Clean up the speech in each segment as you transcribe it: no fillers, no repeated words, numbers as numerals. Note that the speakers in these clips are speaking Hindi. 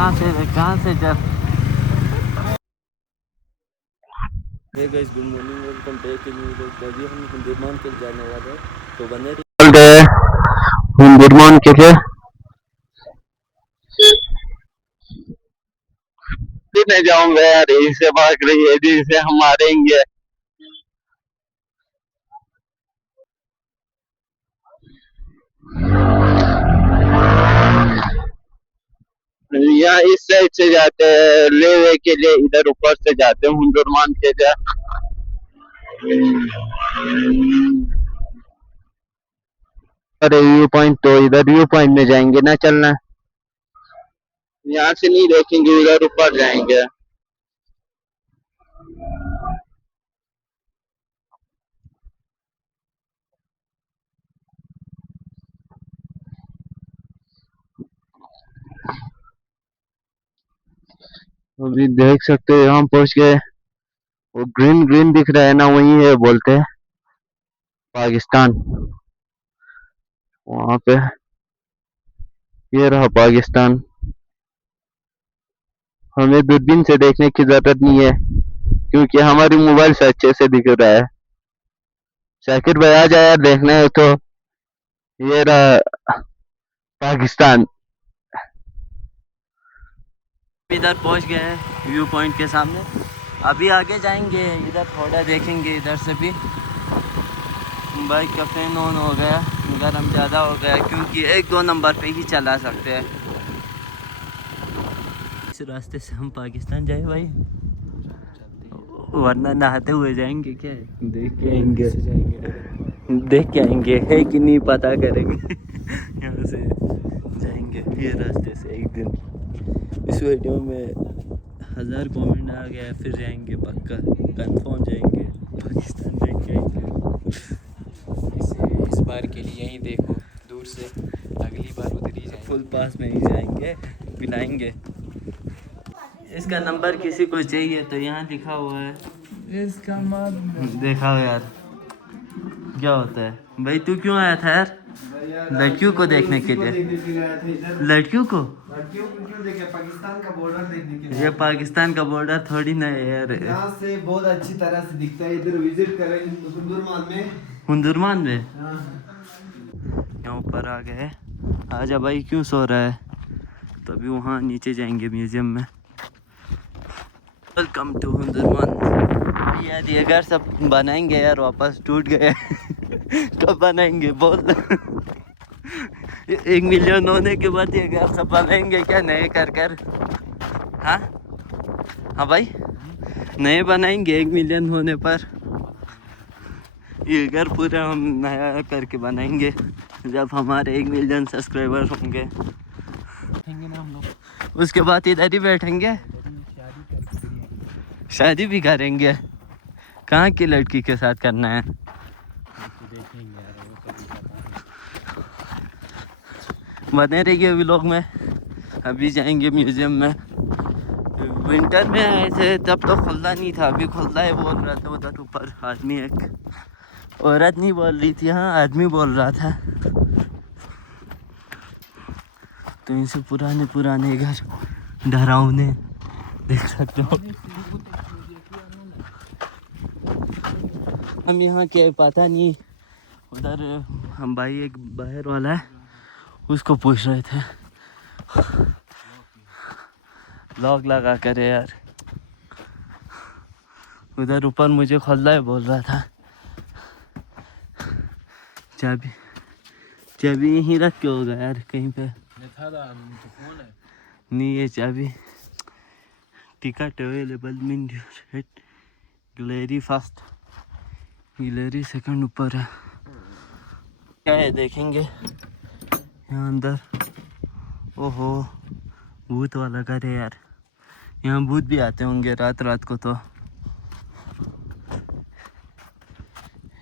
कहाँ से जब hey guys, good morning, welcome back in new vlog. अभी हम हुंदुरमान के जाने वाले हैं, तो बने रहिए। हुंदुरमान के लिए नहीं जाऊंगा यार, यहीं से भाग रही है, यहीं से हम मारेंगे। यहाँ इस साइड से जाते हैं लेवे के लिए, इधर ऊपर से जाते हैं हुंदुरमान के लिए। अरे व्यू पॉइंट, तो इधर व्यू पॉइंट में जाएंगे ना, चलना यहाँ से नहीं देखेंगे, उधर ऊपर जाएंगे। अभी देख सकते हो यहाँ पहुंच गए, वो ग्रीन ग्रीन दिख रहा है ना, वही है बोलते हैं पाकिस्तान। वहां पे ये रहा पाकिस्तान। हमें दूरबीन से देखने की जरूरत नहीं है, क्योंकि हमारी मोबाइल से अच्छे से दिख रहा है। शाकिर भाई आ जाए यार, देखना है तो। ये रहा पाकिस्तान। इधर पहुंच गए हैं व्यू पॉइंट के सामने। अभी आगे जाएंगे, इधर थोड़ा देखेंगे, इधर से भी बाइक का फैन ऑन हो गया, गर्म ज़्यादा हो गया, क्योंकि 1-2 नंबर पे ही चला सकते हैं। इस रास्ते से हम पाकिस्तान जाए भाई, वरना नहाते हुए जाएंगे क्या? देख के आएंगे, देख के आएंगे है कि नहीं पता करेंगे। यहाँ से जाएंगे ये रास्ते से एक दिन। इस वीडियो में 1000 कमेंट आ गया, फिर जाएंगे पक्का, कंफर्म जाएंगे पाकिस्तान, देख के आएंगे। इस बार के लिए यहीं देखो दूर से, अगली बार उधर ही जाएंगे। फुल पास में ही जाएंगे, पिलाएंगे। इसका नंबर किसी को चाहिए तो यहाँ लिखा हुआ है, इसका देखा हो यार क्या होता है। भाई तू क्यों आया था यार? लड़कियों को देखने के लिए? लड़कियों को क्यों देखे? पाकिस्तान का बॉर्डर देखने के लिए। ये पाकिस्तान का बॉर्डर थोड़ी ना है यार, यहाँ से बहुत अच्छी तरह से दिखता है। इधर विजिट करें हुंदुरमान में। हुंदुरमान में हाँ। यहाँ ऊपर आ गए। आजा भाई, क्यों सो रहा है? तो अभी वहाँ नीचे जाएंगे म्यूजियम में। वेलकम टू हुंदुरमान। यार ये घर सब बनाएंगे यार, वापस टूट गए। कब बनाएंगे बोल? 1 मिलियन होने के बाद ये घर सब बनाएंगे क्या, नए कर कर? हाँ हाँ भाई, नए बनाएंगे 1 मिलियन होने पर। ये घर पूरा हम नया करके बनाएंगे जब हमारे 1 मिलियन सब्सक्राइबर होंगे। ना हम लोग उसके बाद इधर ही बैठेंगे, शादी भी करेंगे। कहाँ की लड़की के साथ करना है? बने रहिए व्लॉग में। अभी जाएंगे म्यूजियम में। विंटर में आए थे तब तो खुला नहीं था, अभी खुला है बोल रहा था उधर ऊपर आदमी। एक औरत नहीं बोल रही थी, हाँ आदमी बोल रहा था। तो इनसे पुराने पुराने घर डरावने देख सकते हो। हम यहाँ के पता नहीं, उधर हम भाई एक बाहर वाला है, उसको पूछ रहे थे लॉक लगा करे यार। उधर ऊपर मुझे खुला है बोल रहा था। चाबी चाबी यहीं रख के होगा यार कहीं पे। नहीं ये चाबी। Ticket available mean gallery first, gallery second ऊपर है। क्या है देखेंगे यहाँ अंदर। ओहो भूत वाला घर है यार, यहाँ भूत भी आते होंगे रात रात को। तो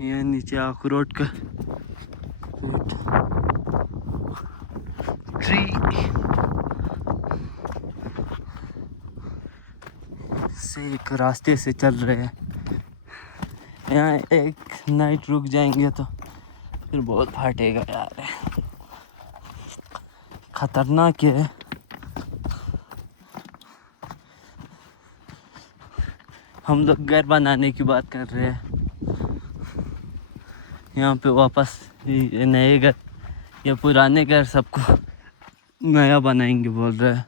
यहाँ नीचे अखरोट का ट्री से एक रास्ते से चल रहे हैं। यहाँ एक नाइट रुक जाएंगे तो फिर बहुत फाटेगा यार, खतरनाक है। हम लोग घर बनाने की बात कर रहे हैं। यहाँ पे वापस ये नए घर या पुराने घर सबको नया बनाएंगे बोल रहे हैं।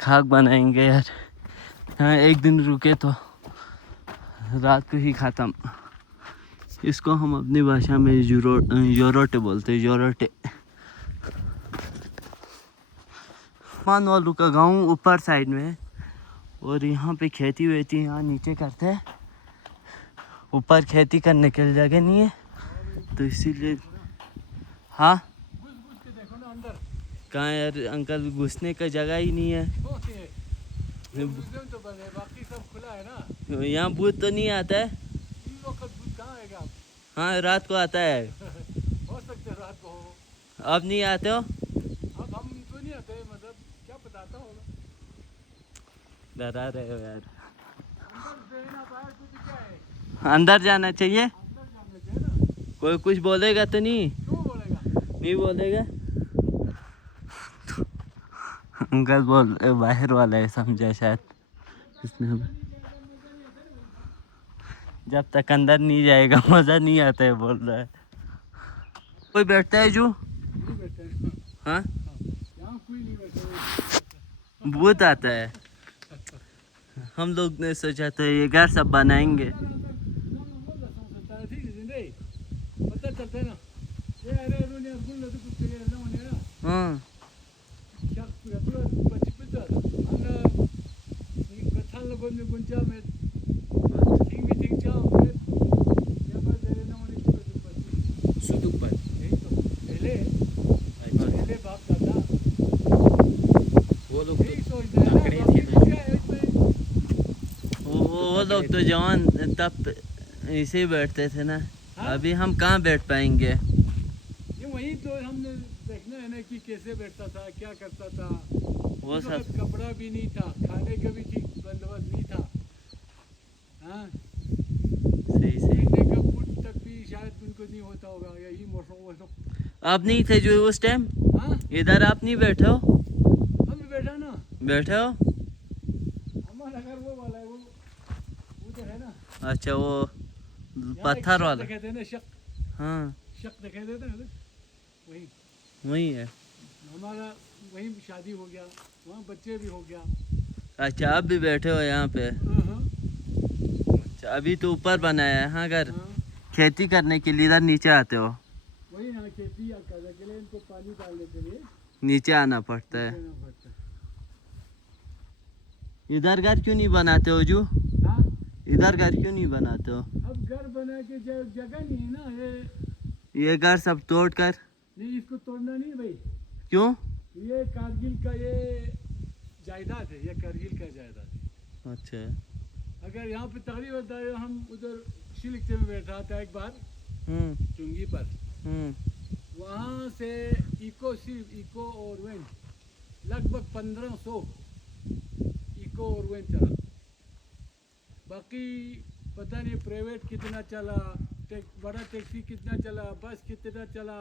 खाक बनाएंगे यार। हाँ, एक दिन रुके तो रात को ही ख़त्म। इसको हम अपनी भाषा में योरोटे बोलते हैं, योरोटे। मान वालों का गांव ऊपर साइड में है और यहाँ पे खेती वेती यहाँ नीचे करते हैं। ऊपर खेती करने के लिए जगह नहीं है तो इसीलिए। हाँ कहाँ यार अंकल, घुसने का जगह ही नहीं है। यहाँ भूत तो नहीं आता है। हाँ रात को आता है। हो सकते है रात को हो। अब नहीं आते हो? अब हम तो नहीं आते, मतलब क्या बताता होगा। डरा रहे हो यार। अंदर देना बाहर कुछ क्या है, अंदर जाना चाहिए। अंदर जाने चाहिए ना। कोई कुछ बोलेगा तो नहीं? क्यों बोलेगा? नहीं बोलेगा। अंकल बोल बाहर वाला है, समझा शायद इसने। जब तक अंदर नहीं जाएगा मज़ा नहीं आता है बोल रहा है। कोई बैठता है जो? नहीं बैठे हैं। हाँ यहाँ कोई नहीं बैठे। भूत आता है। हम लोग ने सोचा था ये घर सब बनाएंगे। पता चलता है ना ये अरे रोने स्कूल तो कुछ के ना होने ना। हाँ क्या तो बच्चे पिता अन्ना कथान लोगों ने गुंजा में ठीक भी ठीक जाओ फिर क्या बात है ना होने की सुदुक पर यही तो पहले बाप दादा वो लोग यही सोचते हैं तगड़े ना, थे बाकी क्या है इसमें। वो लोग तो जवान तब ऐसे ही बैठते थे ना। हाँ? अभी हम कहाँ बैठ पाएंगे? ये वही तो हमने देखना है ना कि कैसे बैठता था, क्या करता था। वो उस सब वक्त कपड़ा भी नहीं था, खाने का भी ठीक बंदोबस्त नहीं था। हाँ, सही सही। पहनने का बूट तक भी शायद उनको नहीं होता होगा, यही मौसम वो सब। आप नहीं थे जो उस टाइम? हाँ, इधर आप नहीं बैठे हो? हम भी बैठा ना। बैठे हो? हमारा घर वो वाला है, वो उधर है ना। अच्छा वो यहाँ एक पत्थर शक वाला। दिखाई देता है, शक हाँ शक दिखाई देता है उधर, वही वही है। हमारा वहीं शादी हो गया, वहाँ बच्चे भी हो गया। अच्छा आप भी बैठे हो यहाँ पे? हाँ, अच्छा अभी तो ऊपर बनाया है हाँ घर। हाँ, खेती करने के लिए इधर नीचे आते हो? वही ना खेती करने के लिए इनको पानी डालने के लिए नीचे आना पड़ता है। देना पड़ता है। इधर घर क्यों नहीं बनाते हो जू? हाँ, इधर घर क्यों नहीं बनाते हो? अब घर बना के जगह नहीं है ना। ये घर सब तोड़ कर? नहीं, इसको तोड़ना नहीं भाई। क्यों? ये कारगिल का ये जायदाद है, ये कारगिल का जायदाद है। अच्छा। अगर यहाँ पे तकरीब होता है, हम उधर शिलिकते में बैठा था एक बार चुंगी पर। वहाँ से इको और वेन लगभग 1500 इको और वेन चला। बाकी पता नहीं प्राइवेट कितना चला, बड़ा टैक्सी कितना चला, बस कितना चला।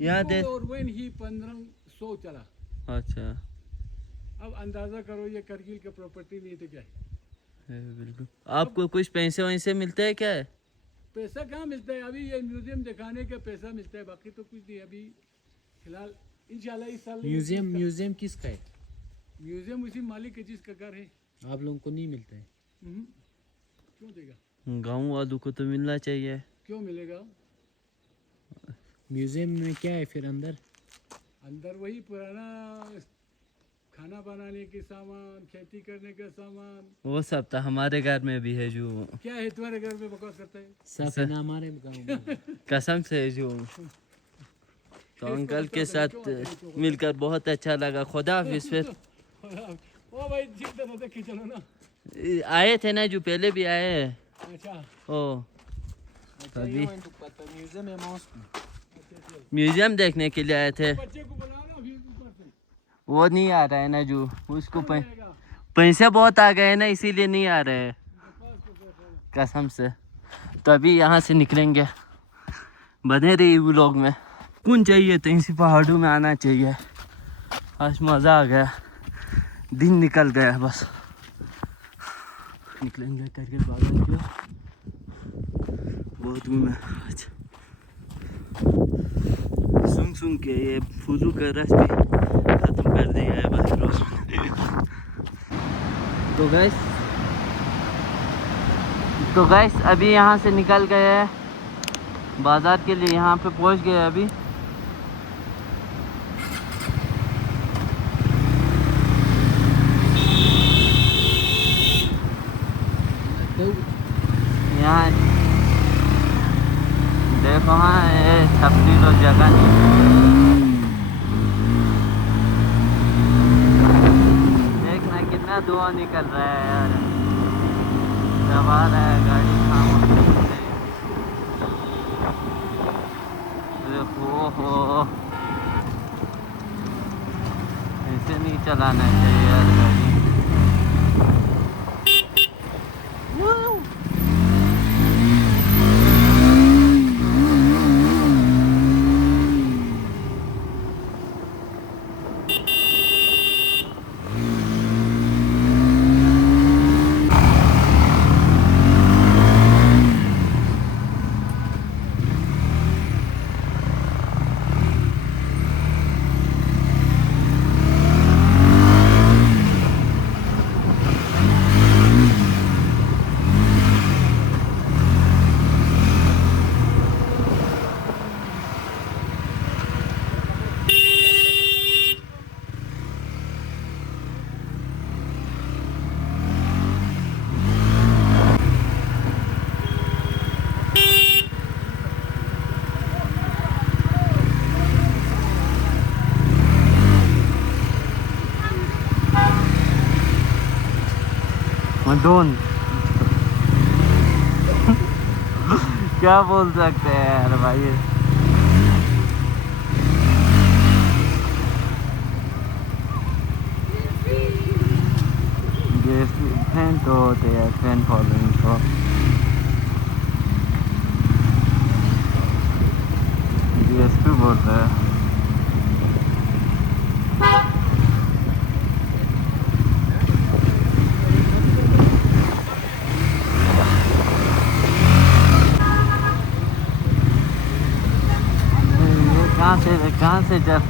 यहाँ दे। और वेन ही 1500 चला। अच्छा अब अंदाजा करो ये करगिल का प्रॉपर्टी नहीं तो क्या है। बिल्कुल। आपको कुछ पैसे वैसे मिलते हैं क्या? पैसा कहाँ मिलता है? अभी ये म्यूजियम दिखाने का पैसा मिलता है, बाकी तो कुछ नहीं। अभी फिलहाल इंशाल्लाह इस साल म्यूजियम किसका है? म्यूजियम उसी मालिक है जिसका घर है। आप लोगों को नहीं मिलता है? क्यों देगा? गाँव वालों को तो मिलना चाहिए। क्यों मिलेगा? म्यूजियम में क्या है फिर अंदर? अंदर वही पुराना खाना बनाने के सामान, खेती करने का सामान। वो सब तो हमारे घर में भी है जो। क्या है तुम्हारे घर में बकवास करता है? सब है ना हमारे गाँव में। कसम से जो। तो अंकल के साथ मिलकर बहुत अच्छा लगा। खुदा हाफिज। फिर ओ भाई जीता तो देख के चलो ना। आए थे ना जो पहले भी आए हैं। अच्छा, ओ अभी म्यूजियम है मॉस्क। म्यूजियम देखने के लिए आए थे। बच्चे को बुलाओ ना अभी ऊपर से। वो नहीं आ रहा है ना जो। उसको आएगा। पैसे बहुत आ गए ना इसीलिए नहीं आ रहे हैं कसम से। तो अभी यहाँ से निकलेंगे। बने रही व्लॉग में। कौन चाहिए तो इसी पहाड़ों में आना चाहिए। आज मज़ा आ गया। दिन निकल गया बस। निकलेंगे करके बाजार की ओर। बहुत घूमे आज, सुन सुन के ये फूलू का रस भी खत्म कर दिया है बस रोज। तो गैस अभी यहाँ से निकल गए हैं बाजार के लिए, यहाँ पे पहुँच गए अभी। यहाँ देखो, हाँ ये छपरी तो जगह नहीं, देखना कितना धुआं निकल रहा है यार। दबा रहा है गाड़ी खामोश से। हो ऐसे नहीं चलाना चाहिए यार गाड़ी। डोन क्या बोल सकते हैं यार भाई। फैन तो होते हैं, फैन फॉलोइंग तो DSP बोलते हैं। कहाँ से जब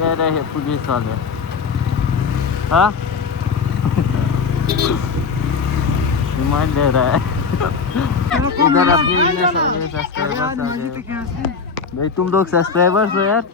ये रहे पुलिस वाले, हाँ रिमांड ले रहा है। इधर अपने सब्सक्राइबर्स भाई, तुम लोग सब्सक्राइबर्स हो यार।